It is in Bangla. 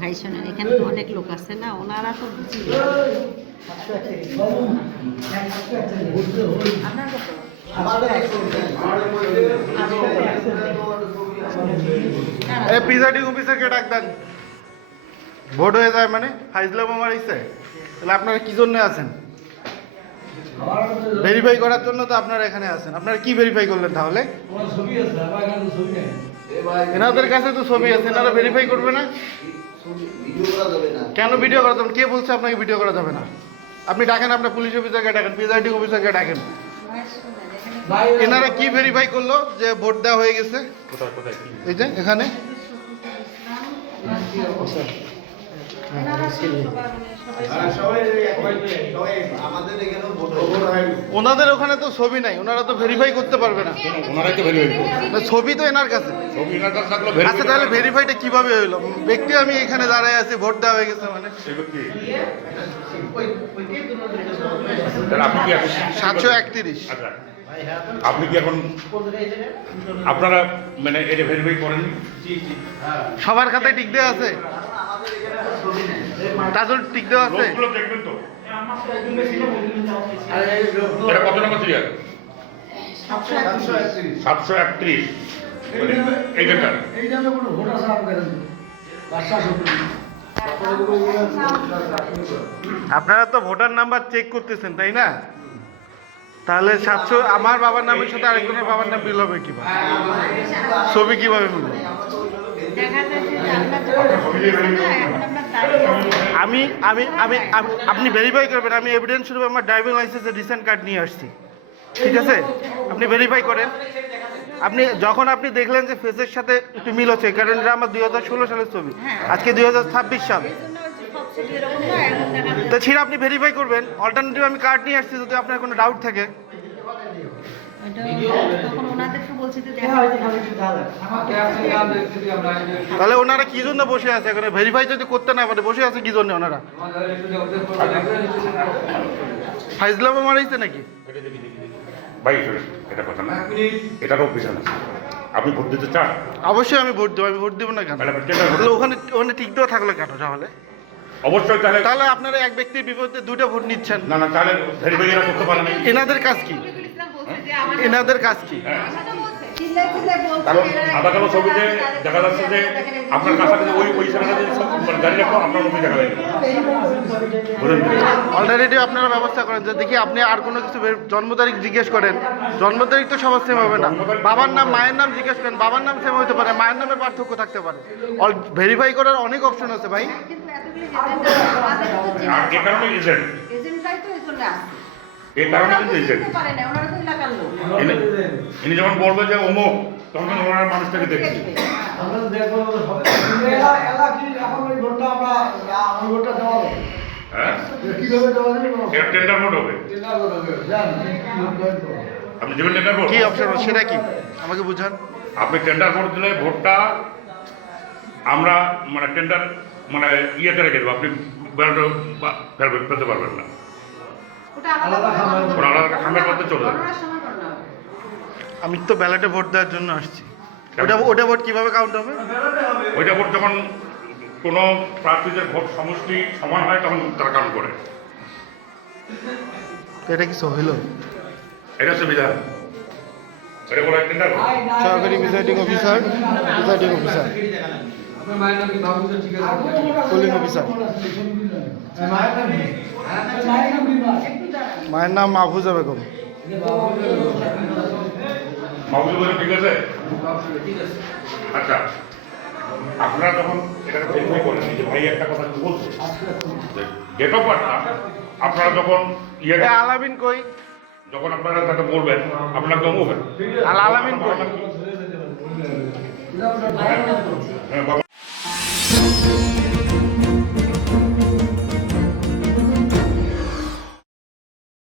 ভাই শোনেন, এখানে তো অনেক লোক আছে না, ওনারা তো বুঝি আপনার কত? প্রিজাইডিং অফিসারকে ডাক দেন। ভোট হয়ে যায় মানে ফাইজলাম আমার ইচ্ছে, তাহলে আপনারা কি জন্য আছেন? ভেরিফাই করার জন্য তো আপনারা এখানে আছেন। আপনারা কি ভেরিফাই করলেন তাহলে? এনাদের কাছে তো ছবি আছে, এনারা ভেরিফাই করবে না কেন? ভিডিও করা যাবে? কে বলছে আপনাকে ভিডিও করা যাবে না? আপনি ডাকেন, আপনার পুলিশ অফিসারকে ডাকেন, প্রিজাইডিং অফিসারকে ডাকেন। এনারা কি ভেরিফাই করলো যে ভোট দেওয়া হয়ে গেছে? এই যে এখানে ওনাদের ওখানে তো ছবি নাই, ওনারা তো ভেরিফাই করতে পারবে না। ছবি তো এনার কাছে আচ্ছা, তাহলে ভেরিফাইটা কিভাবে হইলো? ব্যক্তি আমি এখানে দাঁড়ায় আছি, ভোট দেওয়া হয়ে গেছে মানে 731। আপনি কি এখন আপনারা মানে এটা ভেরিফাই করেন? সবার খাতায় টিক দেওয়া আছে, তাজল টিক দেওয়া আছে। দেখবেন তো এটা কত নম্বর সিরিয়াল? 731 এইখানকার। আপনারা তো ভোটার নাম্বার চেক করতেছেন তাই না? তাহলে 700 আমার বাবার নামের সাথে আরেকজনের বাবার নাম মিল হবে কিভাবে? ছবি কিভাবে মিলবে? আমি আমি আমি আপনি ভেরিফাই করবেন। আমি এভিডেন্স স্বরূপ আমার ড্রাইভিং লাইসেন্সের রিসেন্ট কার্ড নিয়ে আসছি, ঠিক আছে? আপনি ভেরিফাই করেন। আপনি যখন আপনি দেখলেন যে ফেসের সাথে একটু মিল হচ্ছে, কারণ এটা আমার 2016 সালের ছবি, আজকে 2026 সাল, তো ছিঁড়ে আপনি ভেরিফাই করবেন। অল্টারনেটিভ আমি কার্ড নিয়ে আসছি, যদি আপনার কোনো ডাউট থাকে। তাহলে ওনারা কি জন্য বসে আছে এখানে? ভেরিফাই যদি করতে না পারে বসে আছে কি জন্য ওনারা? ফাইজলামো মারাইছে নাকি? ভাই এটা কথা না, এটার অফিসার আছে। আপনি ভোট দিতে চান? অবশ্যই আমি ভোট দেবো। আমি ভোট দেবো না কেন? তাহলে ওখানে ওখানে ঠিক দেওয়া থাকলো কেন তাহলে? অবশ্যই। তাহলে আপনারা এক ব্যক্তির বিপরীতে দুটো ভোট নিচ্ছেন। না, তাহলে ভেরিফাই করতে পারেন। এনাদের কাজ কি? এনাদের কাজ কি? কারণ সাদা কালো ছবিতে দেখা যাচ্ছে যে আপনার কাছাকাছি ওই ছেলেটা গাড়ি রাখো, আপনার মধ্যে দেখা যায়। অলরেডি আপনারা ব্যবস্থা করেন যে দেখি আপনি আর কোনো কিছু জন্ম তারিখ জিজ্ঞেস করেন, জন্ম তারিখ তো সবার সেম হবে না। বাবার নাম মায়ের নাম জিজ্ঞেস করেন, বাবার নাম সেম হতে পারে, মায়ের নামে পার্থক্য থাকতে পারে। ভেরিফাই করার অনেক অপশন আছে ভাই। আর এ কারণে এজেন্ট, এই কারণে কিন্তু এজেন্ট ইনি যখন বলবে যে অমুক, তখন ওনারা মানুষটাকে দেখবে। টেন্ডার ভোট হবে। আপনি দেবেন টেন্ডার ভোট? কি অপশন সেটা কি আমাকে বুঝান। আপনি টেন্ডার ভোট দিলে ভোটটা আমরা মানে টেন্ডার মানে ইয়েতে রেখে দেবো, আপনি পেতে পারবেন না। খামের মধ্যে চলে যাবে। আমি তো ব্যালটে ভোট দেওয়ার জন্য আসছি। ওটা ভোট কিভাবে কাউন্ট হবে? ওইটা ভোট যখন কোনো প্রার্থীদের ভোট সমষ্টি সমান হয় তখন তারা কাউন্ট করে। এটা কি হইল? এটা সুবিধা। এটা বড় একটা সরকারি presiding officer, presiding officer, pulling officer. মায়ের নাম মাহফুজা বেগম। ঠিক আছে। আচ্ছা, আপনারা যখন এটাকে ভেরিফাই করেন যে ভাই একটা কথা বলছে, ডেট অফ বার্থ আপনারা যখন আলামিন কই, যখন আপনারা তাকে বলবেন আপনার জমা হবে। আলামিন কই? হ্যাঁ।